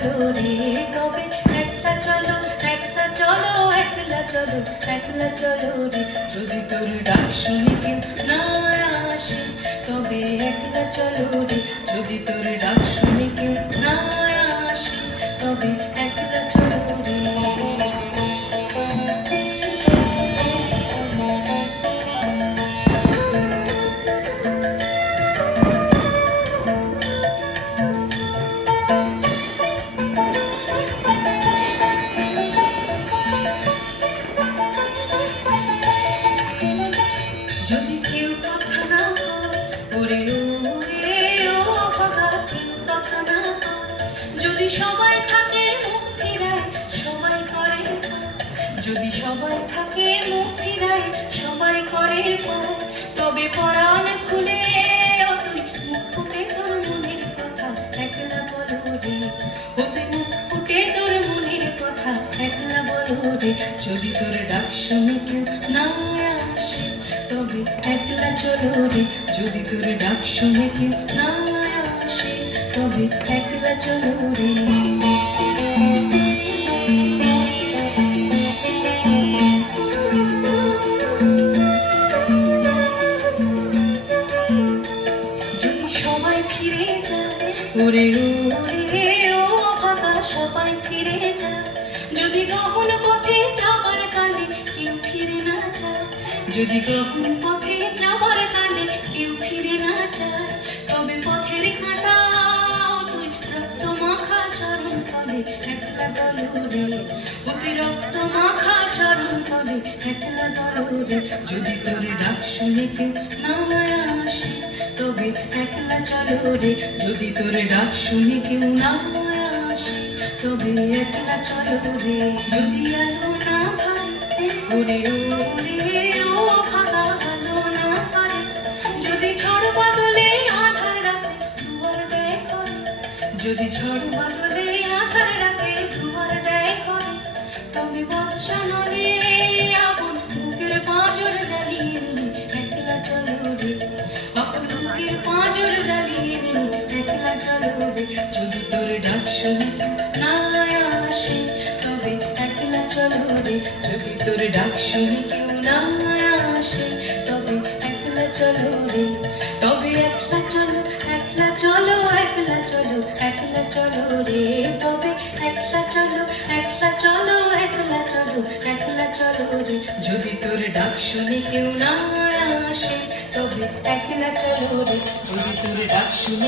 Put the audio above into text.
চলো রে তবে একলা চলো একলা চলো একলা চলো একলা চলো রে যদি তোর ডাক শুনে কেউ না আসে তবে একলা চলো রে যদি তোর ডাক শুনে কেউ না আসে তবে একলা চলো রে যদি কেউ কথা না হয় ওরে ওরে ও ভাবা কেউ কথা না হয় যদি সবাই থাকে মুখ ফিরায় সবাই করে ভয়, যদি সবাই থাকে মুখ ফিরায় সবাই করে ভয় তবে পরাণ খুলে ও তুই মুখ ফুটে তোর মনের কথা একলা বলো রে ও তুই মুখ ফুটে তোর মনের কথা একলা বলো রে যদি তোর ডাক শুনে কেউ না আসে তবে একলা চলো রে যদি তোর ডাক শুনে কেউ না আসে তবে একলা চলো রে যদি সবাই ফিরে যায় ওরে ওরে ও ভাবা সবাই ফিরে যায় যদি গহন পথে যাবার কালে কেউ ফিরে না যায় যদি গহন পথে যাবার কালে কেউ ফিরে না যায় তবে পথের কাঁটা তুই রক্ত মাখা চরণ তলে একলা দল রে ও তুই রক্ত মাখা চরণ তলে একলা দল রে যদি তোর ডাক শুনে কেউ না আসে তবে একলা চলো রে যদি তোর ডাক শুনে কেউ না আসে তবে একলা চলো রে যদি আলো না ভাই ওরে ওরে ও ভাগা ভালো না ধরে যদি ঝড় বাদলে আধার রাতে দুয়ার দেয় ঘরে যদি ঝড় বাদলে আধার রাতে দুয়ার দেয় ঘরে তবে বাচ্চা নলে আপন বুকের পাঁজর জ্বালিয়ে নিয়ে একলা চলো রে আপন বুকের পাঁজর জ্বালিয়ে নিয়ে একলা চলো রে যদি তোর ডাক শুনে না আসে তবে একলা চলো রে যদি তোর ডাক শুনে কেউ না আসে তবে একলা চলো রে তবে একলা চলো একলা চলো একলা চলো একলা চলো রে তবে একলা চলো একলা চলো একলা চলো একলা চলো রে যদি তোর ডাক শুনে কেউ না আসে তবে একলা চলো রে যদি তোর ডাক শুনে